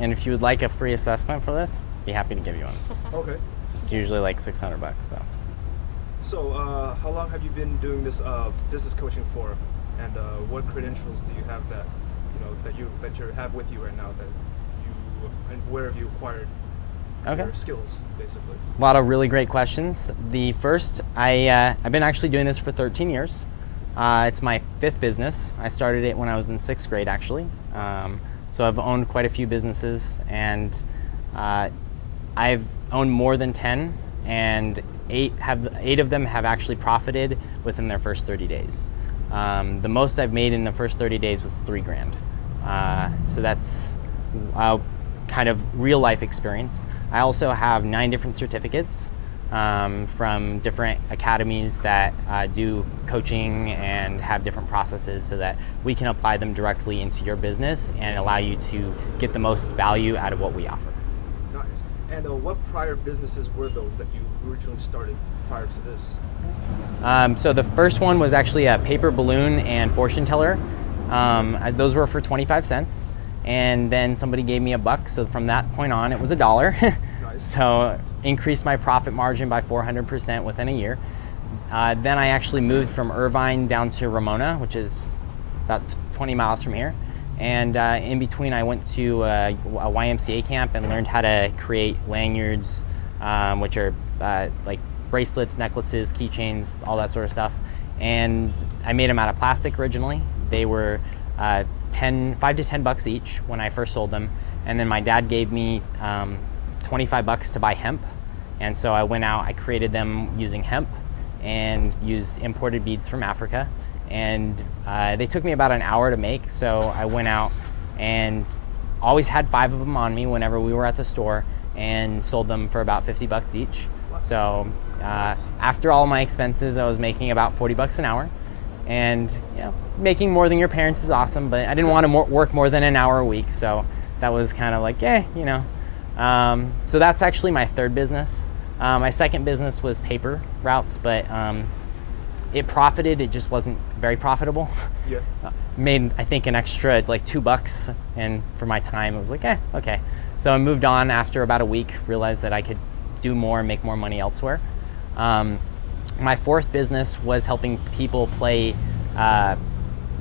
And if you would like a free assessment for this, be happy to give you one. Okay. It's usually like $600. So. So, how long have you been doing this business coaching for, and what credentials do you have that you have with you right now and where have you acquired your skills, basically? A lot of really great questions. The first, I've been actually doing this for 13 years. It's my 5th business. I started it when I was in 6th grade, actually. So I've owned quite a few businesses, and I've owned more than 10, and 8 of them have actually profited within their first 30 days. The most I've made in the first 30 days was $3,000. So that's kind of real life experience. I also have 9 different certificates from different academies that do coaching and have different processes so that we can apply them directly into your business and allow you to get the most value out of what we offer. Nice. And what prior businesses were those that you originally started prior to this? So the first one was actually a paper balloon and fortune teller. Those were for 25 cents. And then somebody gave me $1. So from that point on, it was $1. Nice. So increased my profit margin by 400% within a year. Then I actually moved from Irvine down to Ramona, which is about 20 miles from here. And in between, I went to a YMCA camp and learned how to create lanyards, which are like bracelets, necklaces, keychains, all that sort of stuff. And I made them out of plastic originally. They were $5 to $10 each when I first sold them. And then my dad gave me $25 to buy hemp. And so I went out, I created them using hemp and used imported beads from Africa. And they took me about an hour to make. So I went out and always had 5 of them on me whenever we were at the store and sold them for about $50 each. So after all my expenses, I was making about $40 an hour. And making more than your parents is awesome, but I didn't want to work more than an hour a week, so that was kind of like, so that's actually my 3rd business. My 2nd business was paper routes, but it profited. It just wasn't very profitable. Yeah. Made, I think, an extra like $2, and for my time, it was like, okay. So I moved on after about a week, realized that I could do more and make more money elsewhere. My 4th business was helping people play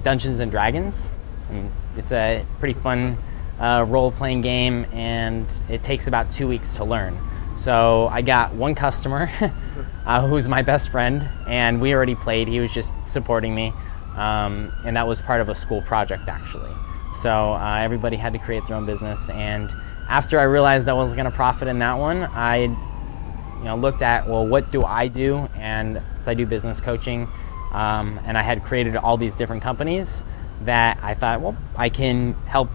Dungeons and Dragons. And it's a pretty fun role-playing game, and it takes about 2 weeks to learn. So I got one customer who's my best friend, and we already played. He was just supporting me, and that was part of a school project, actually. So everybody had to create their own business, and after I realized I wasn't going to profit in that one, I looked at, well, what do I do? And since I do business coaching, and I had created all these different companies, that I thought, well, I can help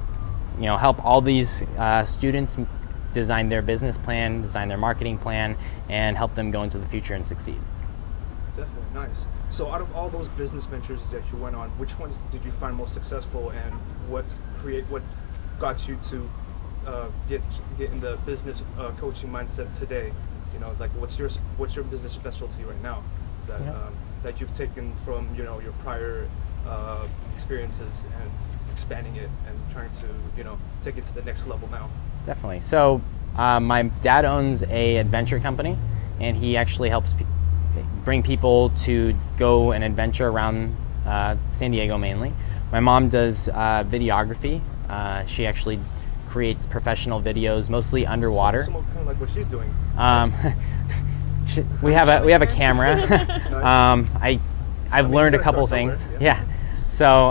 all these students design their business plan, design their marketing plan, and help them go into the future and succeed. Definitely, nice. So out of all those business ventures that you went on, which ones did you find most successful, and what got you to get in the business coaching mindset today? Like what's your business specialty right now that you've taken from your prior experiences and expanding it and trying to take it to the next level now? Definitely. So my dad owns a adventure company, and he actually helps bring people to go and adventure around San Diego mainly. My mom does videography. She actually creates professional videos, mostly underwater. Some kind of like what she's doing. We have a camera. Nice. I've learned a couple things. Yeah. So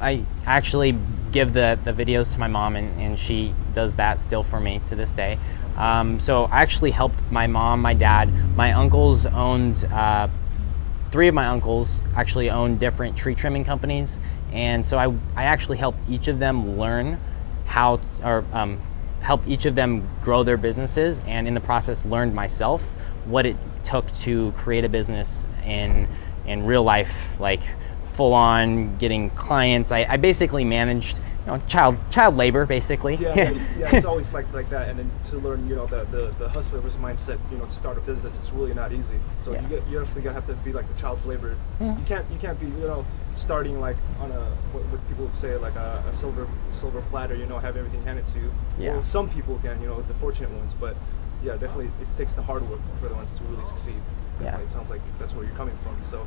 I actually give the videos to my mom, and she does that still for me to this day. So I actually helped my mom, my dad, my uncles owned, 3 of my uncles actually owned different tree trimming companies, and so I actually helped each of them learn how, or helped each of them grow their businesses, and in the process learned myself what it took to create a business in real life, like full on getting clients. I basically managed child labor, basically. Yeah, it's always like that, and then to learn the hustler's mindset, to start a business, it's really not easy. So you actually have to be like the child's labor. Yeah. You can't be starting like on a what people would say like a silver platter, you know, have everything handed to you. Yeah. Well, some people can, you know, the fortunate ones, but yeah, definitely it takes the hard work for the ones to really succeed. Yeah. It sounds like that's where you're coming from. So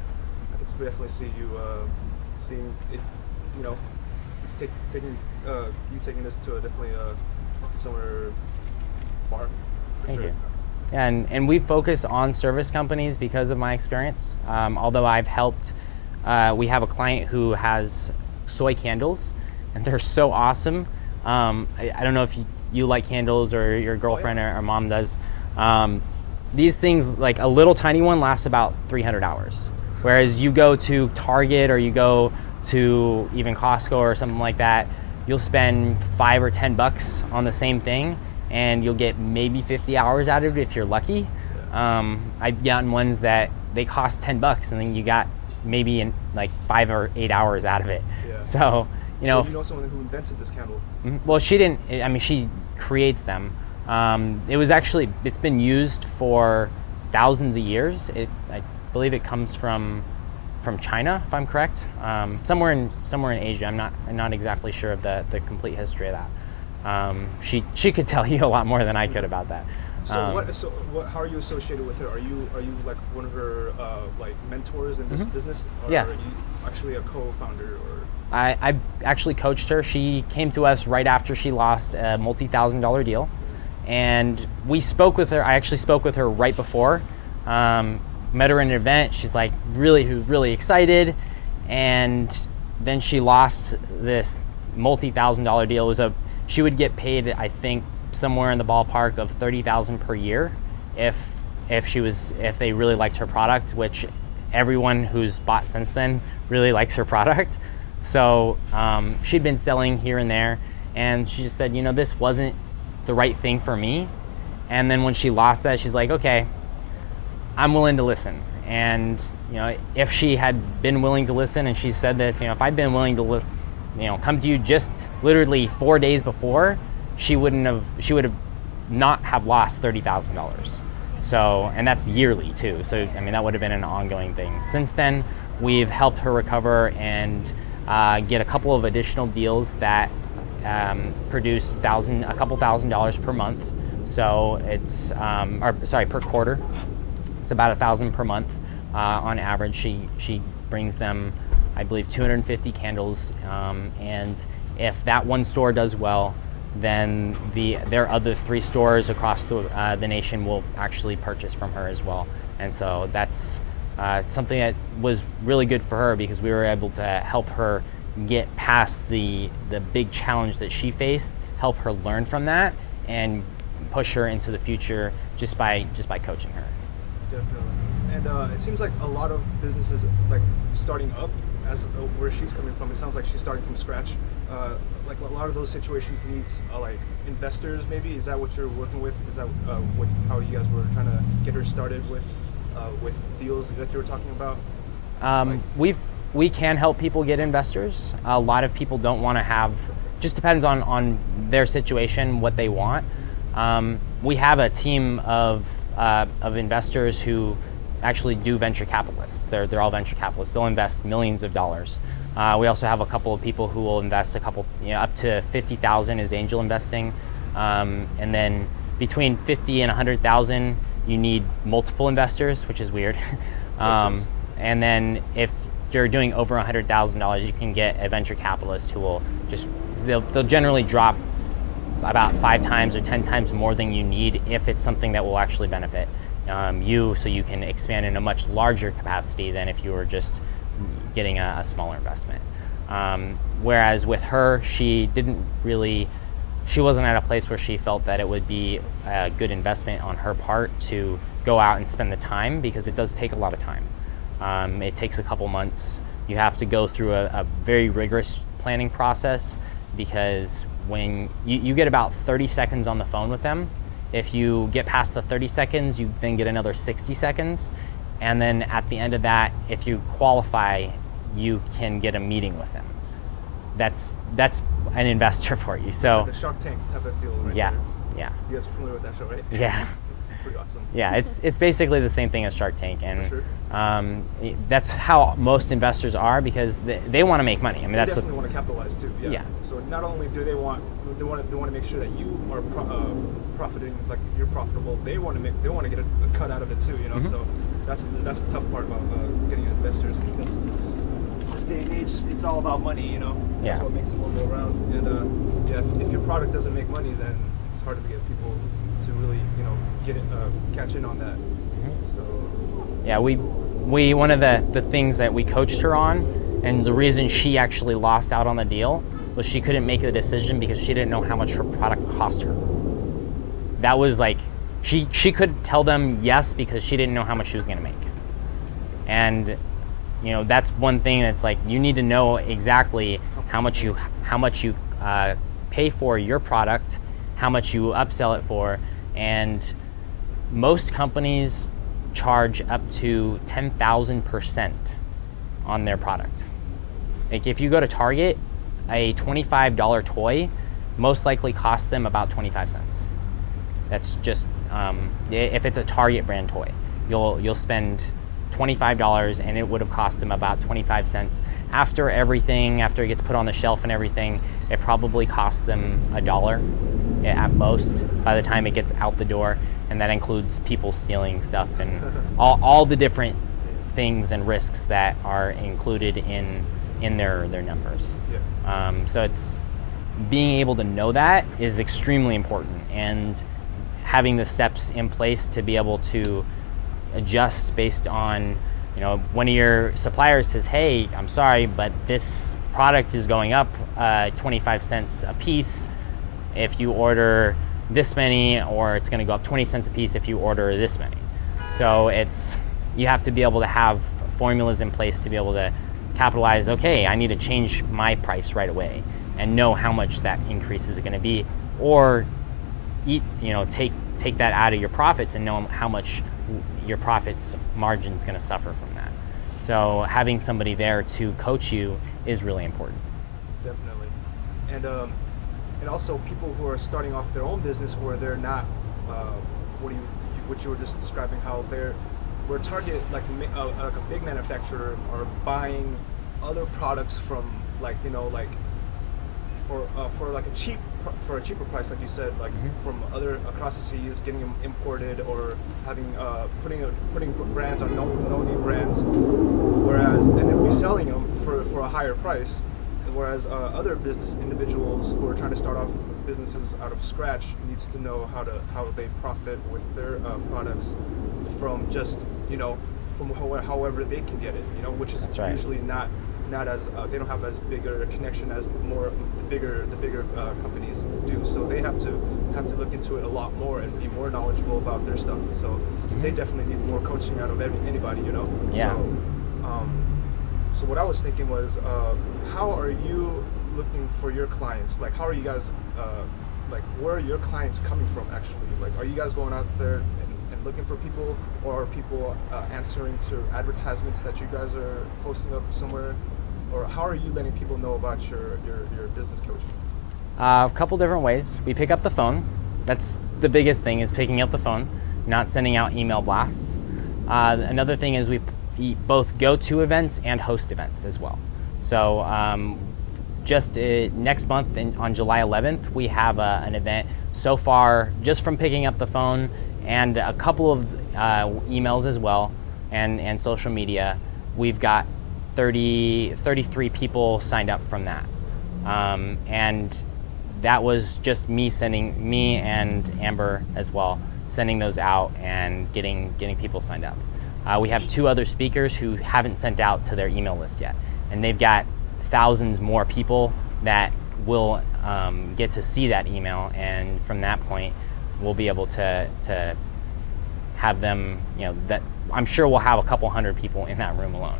I can definitely see you seeing it, you know, it's taking you taking this to a definitely somewhere far. Thank you. Yeah, and we focus on service companies because of my experience. Although I've helped, we have a client who has soy candles, and they're so awesome. I don't know if you like candles or your girlfriend or mom does. These things, like a little tiny one, lasts about 300 hours. Whereas you go to Target or you go to even Costco or something like that, you'll spend $5 or $10 on the same thing, and you'll get maybe 50 hours out of it if you're lucky. I've gotten ones that they cost $10, and then you got maybe in like 5 or 8 hours out of it. Yeah. So, you know. So you know someone who invented this candle? Well, she didn't. I mean, she creates them. It's been used for thousands of years. I believe it comes from China, if I'm correct. Somewhere in Asia. I'm not exactly sure of the complete history of that. She could tell you a lot more than I could about that. So how are you associated with her? Are you like one of her like mentors in this business? Or Yeah. are you actually a co-founder or? I actually coached her. She came to us right after she lost a multi-$1,000 deal, and we spoke with her. I actually spoke with her right before. Met her in an event. She's like really excited, and then she lost this multi-$1,000 deal. She would get paid, I think, somewhere in the ballpark of $30,000 per year if they really liked her product, which everyone who's bought since then really likes her product. So she'd been selling here and there, and she just said, you know, this wasn't the right thing for me. And then when she lost that, she's like, okay, I'm willing to listen. And you know, if she had been willing to listen, and she said this, you know, if I'd been willing to come to you just literally 4 days before, she would have not have lost $30,000. So, and that's yearly too. So, I mean, that would have been an ongoing thing. Since then, we've helped her recover and get a couple of additional deals that produce a couple $1,000s per month. So it's, per quarter. It's about $1,000 per month on average. She brings them, I believe, 250 candles, and if that one store does well, then their other 3 stores across the nation will actually purchase from her as well. And so that's something that was really good for her, because we were able to help her get past the big challenge that she faced, help her learn from that, and push her into the future just by coaching her. Definitely. And it seems like a lot of businesses like starting up, as where she's coming from, it sounds like she's starting from scratch. Like a lot of those situations needs like investors. Maybe is that what you're working with? Is that how you guys were trying to get her started with deals that you were talking about? We can help people get investors. A lot of people don't want to have. Just depends on their situation, what they want. We have a team of investors who actually do venture capitalists. They're all venture capitalists. They'll invest millions of dollars. We also have a couple of people who will invest up to $50,000 is angel investing, and then between $50,000 and $100,000, you need multiple investors, which is weird. And then if you're doing over $100,000, you can get a venture capitalist who will they'll generally drop about 5 times or 10 times more than you need if it's something that will actually benefit you, so you can expand in a much larger capacity than if you were just getting a smaller investment. Whereas with her, she wasn't at a place where she felt that it would be a good investment on her part to go out and spend the time, because it does take a lot of time. It takes a couple months. You have to go through a very rigorous planning process, because when you get about 30 seconds on the phone with them. If you get past the 30 seconds, you then get another 60 seconds. And then at the end of that, if you qualify, you can get a meeting with them. That's an investor for you. So it's like a Shark Tank type of deal, right? Yeah, there. yeah. You guys are familiar with that show, right? Yeah. pretty awesome. Yeah, it's basically the same thing as Shark Tank, and For sure. that's how most investors are, because they want to make money. I mean, They that's definitely want to capitalize too. Yeah. Yeah. So not only do they want to make sure that you are profiting, like you're profitable. They want to get a cut out of it too. You know. Mhm. So that's the tough part about getting investors, because this day and age it's all about money. You know. Yeah. That's what makes the world go around. And yeah, if your product doesn't make money, then it's hard to get people to really get it, catch in on that. So. Yeah, we one of the things that we coached her on, and the reason she actually lost out on the deal, was she couldn't make the decision because she didn't know how much her product cost her. That was like, she could tell them yes because she didn't know how much she was going to make. And that's one thing that's like, you need to know exactly how much you pay for your product, how much you upsell it for, and most companies charge up to 10,000% on their product. Like if you go to Target, a $25 toy most likely costs them about 25 cents. That's just if it's a Target brand toy, you'll spend $25 and it would have cost them about 25 cents. After everything, after it gets put on the shelf and everything, it probably costs them $1 at most by the time it gets out the door, and that includes people stealing stuff and all the different things and risks that are included in their numbers. Yeah. So it's being able to know that is extremely important, and having the steps in place to be able to adjust based on, one of your suppliers says, hey, I'm sorry, but this product is going up 25 cents a piece if you order this many, or it's going to go up 20 cents a piece if you order this many. So you have to be able to have formulas in place to be able to capitalize, okay, I need to change my price right away and know how much that increase is going to be, or take that out of your profits and know how much your profits margin is going to suffer from that. So having somebody there to coach you is really important. Definitely. And also people who are starting off their own business where they're not what you were just describing, how where Target, like a big manufacturer, are buying other products from for a cheaper price, like you said, like from other across the seas, getting them imported, or having putting brands on no name brands, and then reselling them for a higher price. Whereas other business individuals who are trying to start off businesses out of scratch needs to know how they profit with their products from just from however they can get it, which is That's right. usually not as they don't have as bigger a connection as more the bigger companies do. So they have to look into it a lot more and be more knowledgeable about their stuff. So they definitely need more coaching out of anybody, Yeah. So what I was thinking was, how are you looking for your clients? Like, how are you guys, where are your clients coming from actually? Like, are you guys going out there and looking for people, or are people answering to advertisements that you guys are posting up somewhere? Or how are you letting people know about your business coaching? A couple different ways. We pick up the phone. That's the biggest thing, is picking up the phone, not sending out email blasts. Another thing is we both go to events and host events as well. So just next month on July 11th, we have an event. So far, just from picking up the phone and a couple of emails as well, and social media, we've got 33 people signed up from that. And that was just me and Amber as well, sending those out and getting people signed up. We have 2 other speakers who haven't sent out to their email list yet, and they've got thousands more people that will get to see that email, and from that point, we'll be able to have them, that I'm sure we'll have a couple hundred people in that room alone.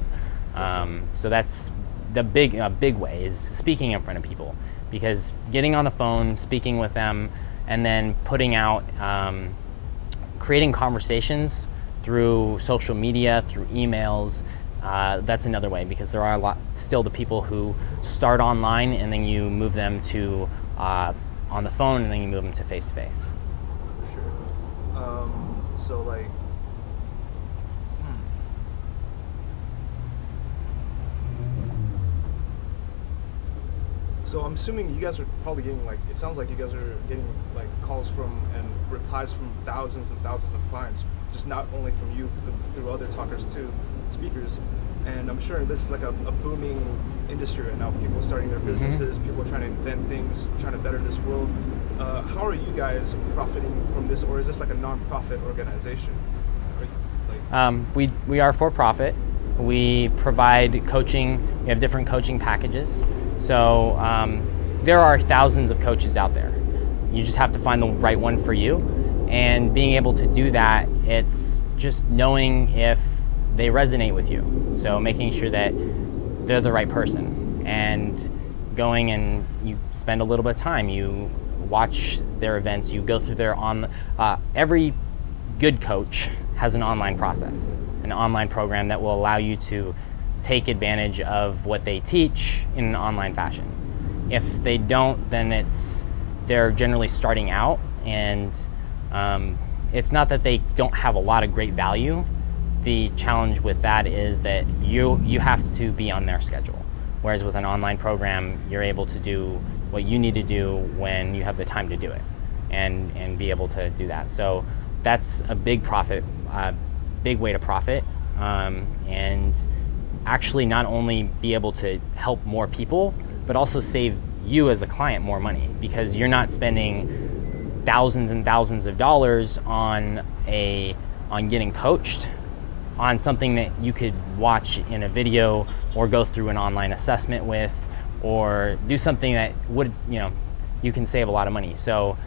So that's the big way, is speaking in front of people, because getting on the phone, speaking with them, and then putting out, creating conversations through social media, through emails, that's another way, because there are still the people who start online and then you move them to on the phone, and then you move them to face-to-face. Sure. So like, so I'm assuming you guys are probably getting like, it sounds like you guys are getting like calls from and replies from thousands and thousands of clients, just not only from you, but through other talkers too, speakers. And I'm sure this is like a booming industry right now. People starting their businesses, people trying to invent things, trying to better this world. How are you guys profiting from this, or is this like a non-profit organization? We are for profit. We provide coaching. We have different coaching packages. So there are thousands of coaches out there. You just have to find the right one for you. And being able to do that, it's just knowing if they resonate with you. So making sure that they're the right person, and going and you spend a little bit of time, you watch their events, you go through their every good coach has an online process, an online program that will allow you to take advantage of what they teach in an online fashion. If they don't, then they're generally starting out, and it's not that they don't have a lot of great value. The challenge with that is that you have to be on their schedule. Whereas with an online program, you're able to do what you need to do when you have the time to do it, and be able to do that. So that's a big big way to profit, and actually not only be able to help more people, but also save you as a client more money, because you're not spending thousands and thousands of dollars on getting coached on something that you could watch in a video or go through an online assessment with, or do something that would, you can save a lot of money. So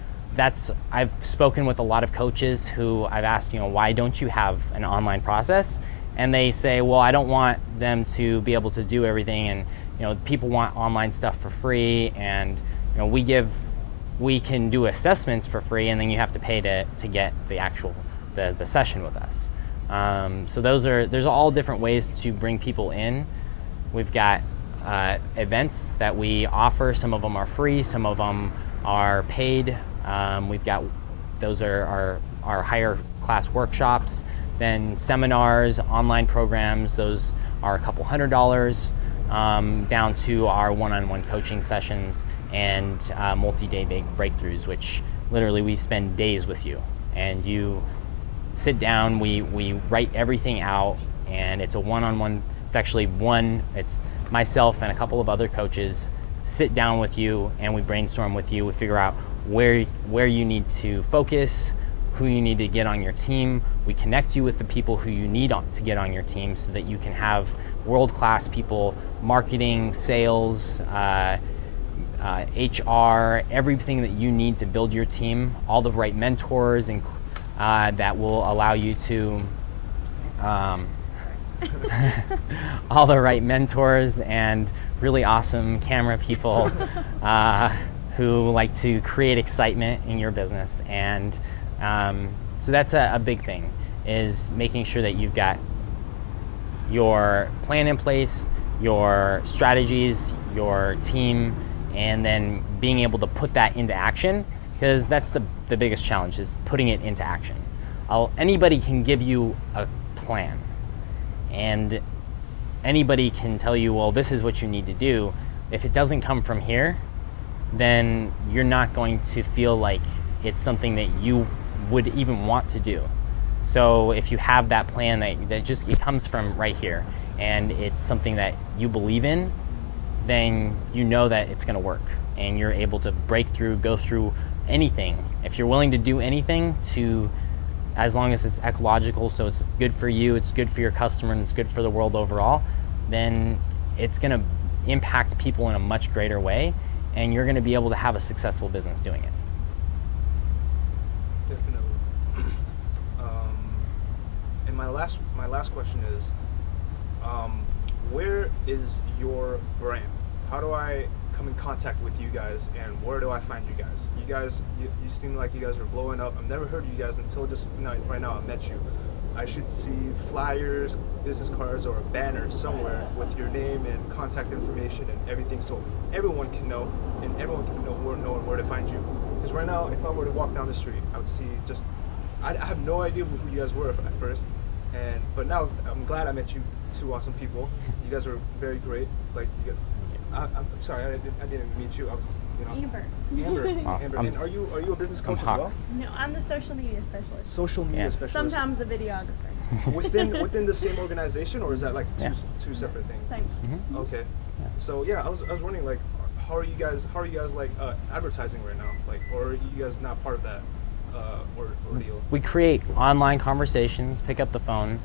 I've spoken with a lot of coaches who I've asked, why don't you have an online process? And they say, well, I don't want them to be able to do everything, and people want online stuff for free, and we can do assessments for free, and then you have to pay to get the actual the session with us. So there's all different ways to bring people in. We've got events that we offer. Some of them are free, some of them are paid. Those are our higher class workshops. Then seminars, online programs, those are a couple $100, down to our one-on-one coaching sessions and multi-day breakthroughs, which literally we spend days with you, and you sit down, we write everything out, and it's a one-on-one. It's myself and a couple of other coaches sit down with you, and we brainstorm with you. We figure out where you need to focus, who you need to get on your team. We connect you with the people who you need to get on your team, so that you can have world-class people, marketing, sales, HR, everything that you need to build your team, all the right mentors, and that will allow you to all the right mentors and really awesome camera people who like to create excitement in your business. And so that's a big thing, is making sure that you've got your plan in place, your strategies, your team, and then being able to put that into action, because that's the biggest challenge, is putting it into action. Anybody can give you a plan, and anybody can tell you, well, this is what you need to do. If it doesn't come from here, then you're not going to feel like it's something that you would even want to do. So if you have that plan it comes from right here, and it's something that you believe in, then you know that it's going to work, and you're able to break through, go through anything. If you're willing to do anything, as long as it's ecological, so it's good for you, it's good for your customer, and it's good for the world overall, then it's going to impact people in a much greater way, and you're going to be able to have a successful business doing it. Definitely. And my last question is, where is your brand? How do I come in contact with you guys, and where do I find you guys? You seem like you guys are blowing up. I've never heard of you guys until just right now I met you. I should see flyers, business cards, or a banner somewhere with your name and contact information and everything, so everyone can know, and everyone can know where to find you. Because right now, if I were to walk down the street, I would see just I have no idea who you guys were at first, but now I'm glad I met you two awesome people. You guys are very great. Like you guys, I'm sorry I didn't meet you. I was Amber. Amber. Well, Amber. I'm- And are you a business I'm coach as Hawk. well? No, I'm the social media specialist. Social media Yeah. specialist. Sometimes the videographer. within the same organization, or is that like Yeah. two separate things? Same. Mhm. Okay. Yeah. So yeah, I was wondering like, how are you guys like advertising right now? Like, or are you guys not part of that ordeal? We create online conversations, pick up the phone.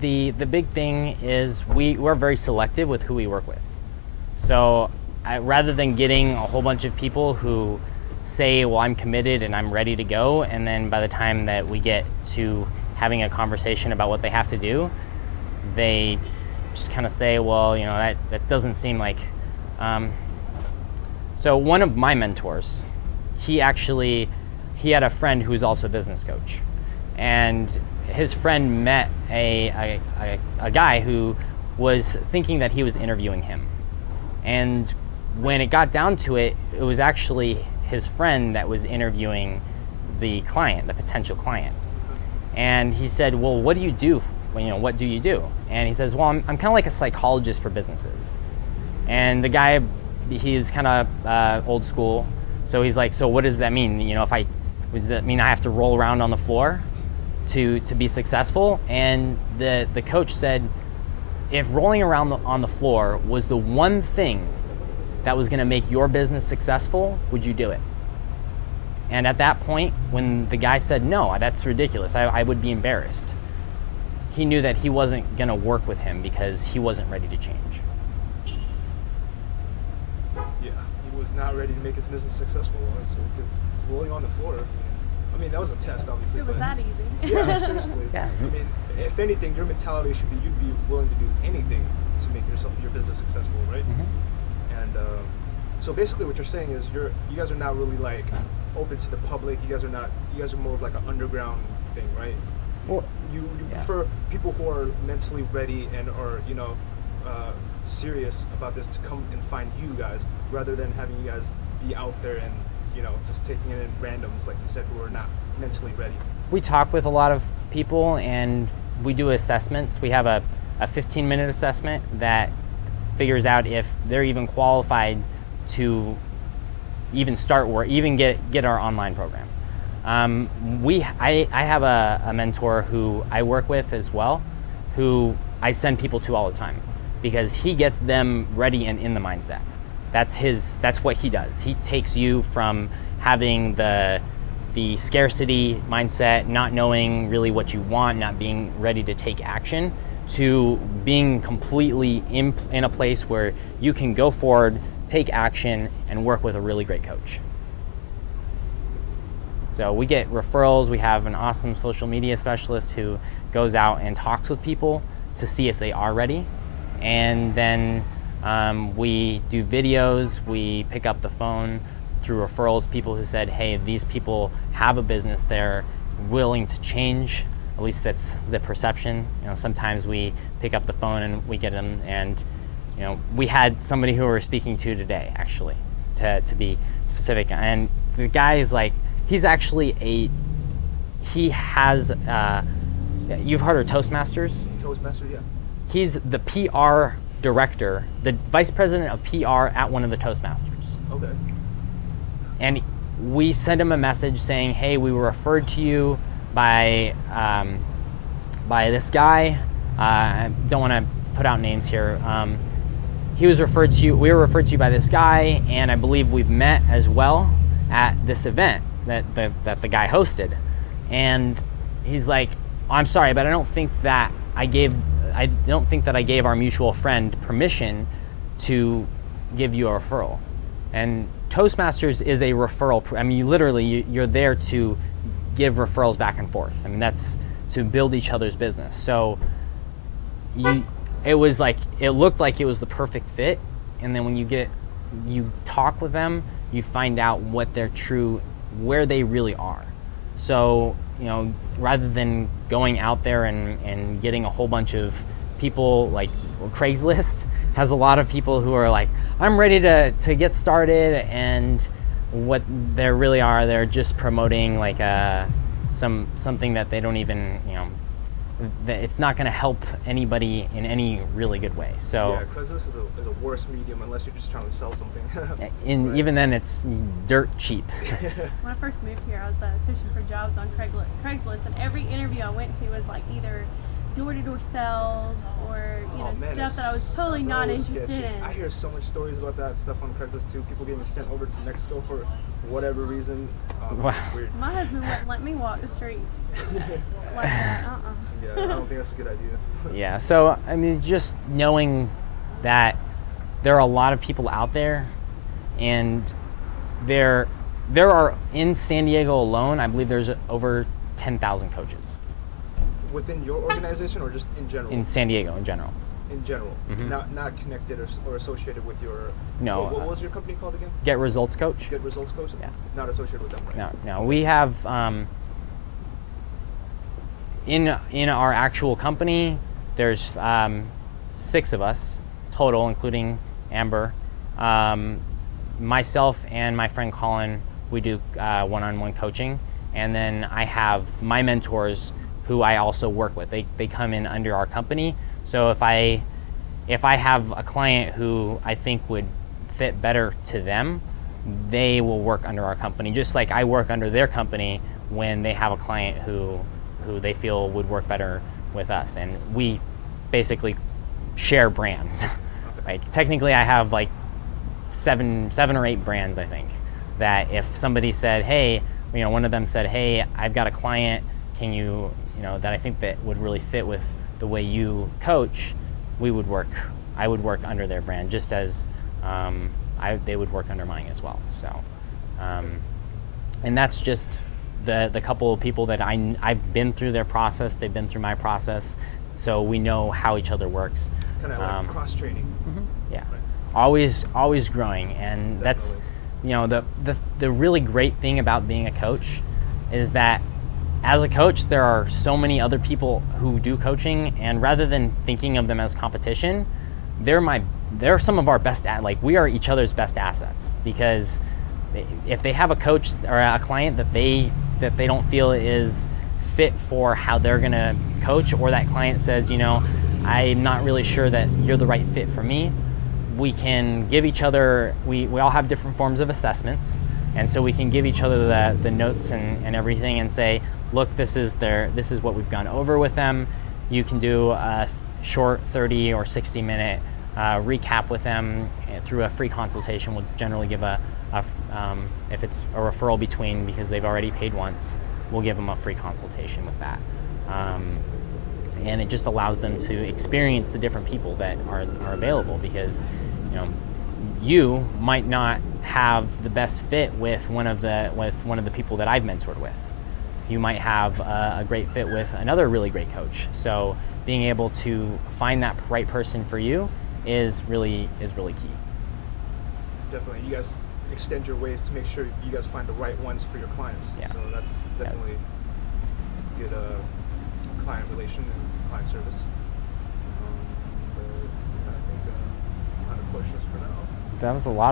The big thing is we're very selective with who we work with. So rather than getting a whole bunch of people who say, well, I'm committed and I'm ready to go, and then by the time that we get to having a conversation about what they have to do, they just kind of say, well, that doesn't seem like. So one of my mentors, he had a friend who's also a business coach, and his friend met a guy who was thinking that he was interviewing him. And when it got down to it, it was actually his friend that was interviewing the client, the potential client. And he said, well, what do you do? What do you do? And he says, well, I'm kind of like a psychologist for businesses. And the guy, he's kind of old school. So he's like, so what does that mean? Does that mean I have to roll around on the floor to be successful? And the coach said, if rolling around on the floor was the one thing that was going to make your business successful, would you do it? And at that point, when the guy said, no, that's ridiculous, I would be embarrassed, he knew that he wasn't going to work with him because he wasn't ready to change. Yeah, he was not ready to make his business successful, honestly, because rolling on the floor. I mean, that was a test, obviously. It was but that easy. Yeah, seriously. Yeah. I mean, if anything, your mentality should be you'd be willing to do anything to make your business successful, right? Mm-hmm. And so basically, what you're saying is you guys are not really like open to the public. You guys are more of like an underground thing, right? Well, You yeah. prefer people who are mentally ready and are serious about this to come and find you guys, rather than having you guys be out there and just taking in randoms, like you said, who are not mentally ready. We talk with a lot of people and we do assessments. We have a 15-minute assessment that figures out if they're even qualified to even start or even get our online program. I have a mentor who I work with as well, who I send people to all the time because he gets them ready and in the mindset. That's what he does. He takes you from having the scarcity mindset, not knowing really what you want, not being ready to take action, to being completely in a place where you can go forward, take action, and work with a really great coach. So we get referrals. We have an awesome social media specialist who goes out and talks with people to see if they are ready. And then we do videos, we pick up the phone through referrals, people who said, hey, these people have a business, they're willing to change. At least that's the perception. Sometimes we pick up the phone and we get them, and we had somebody who we're speaking to today, actually, to be specific. And the guy is like, he's actually he has, you've heard of Toastmasters? Toastmaster, yeah. He's the PR director, the vice president of PR at one of the Toastmasters. Okay. And we sent him a message saying, hey, we were referred to you by this guy. I don't want to put out names here. We were referred to you by this guy, and I believe we've met as well at this event that the guy hosted. And he's like, I'm sorry, but I don't think that I gave our mutual friend permission to give you a referral. And Toastmasters is a referral. You're there to give referrals back and forth. That's to build each other's business. So it looked like it was the perfect fit. And then when you talk with them, you find out where they really are. So, rather than going out there and getting a whole bunch of people, like Craigslist has a lot of people who are like, I'm ready to get started, and what they really are, they're just promoting like a something that they don't even, that it's not going to help anybody in any really good way. So yeah, Craigslist is a worse medium unless you're just trying to sell something. Right. even then, it's dirt cheap. When I first moved here, I was searching for jobs on Craigslist, and every interview I went to was like either door-to-door sales or stuff that I was totally not interested in. I hear so much stories about that stuff on Craigslist too. People getting sent over to Mexico for whatever reason. Wow. Weird. My husband wouldn't let me walk the street like that. Yeah, I don't think that's a good idea. Yeah, so I mean, just knowing that there are a lot of people out there, and there are, in San Diego alone, I believe there's over 10,000 coaches. Within your organization or just in general? In San Diego, in general. In general, Mhm. not connected or associated with your. No. What was your company called again? Get Results Coach. Get Results Coach. Yeah. Not associated with them, right? No. We have in our actual company, there's 6 of us total, including Amber. Myself and my friend Colin, we do one-on-one coaching, and then I have my mentors who I also work with. They come in under our company. So if I have a client who I think would fit better to them, they will work under our company, just like I work under their company when they have a client who they feel would work better with us. And we basically share brands. Like, technically I have like seven or 8 brands, I think, that if somebody said, hey, one of them said, hey, I've got a client, can you, that I think that would really fit with the way you coach, I would work under their brand, just as they would work under mine as well. So, and that's just the couple of people that I've been through their process, they've been through my process, so we know how each other works. Kind of like cross-training. Mm-hmm. Yeah, right. always growing, and Definitely. that's, the really great thing about being a coach is that as a coach, there are so many other people who do coaching, and rather than thinking of them as competition, they're some of our best, we are each other's best assets, because if they have a coach or a client that they don't feel is fit for how they're gonna coach, or that client says, I'm not really sure that you're the right fit for me, we can give each other, we all have different forms of assessments, and so we can give each other the notes and everything, and say, look, this is what we've gone over with them. You can do a short 30 or 60 minute recap with them through a free consultation. We'll generally give if it's a referral between, because they've already paid once, we'll give them a free consultation with that. And it just allows them to experience the different people that are available, because you might not have the best fit with one of the people that I've mentored with. You might have a great fit with another really great coach. So being able to find that right person for you is really key. Definitely, you guys extend your ways to make sure you guys find the right ones for your clients. Yeah. So that's definitely good client relation and client service. But I think I'm out of questions for now. That was a lot.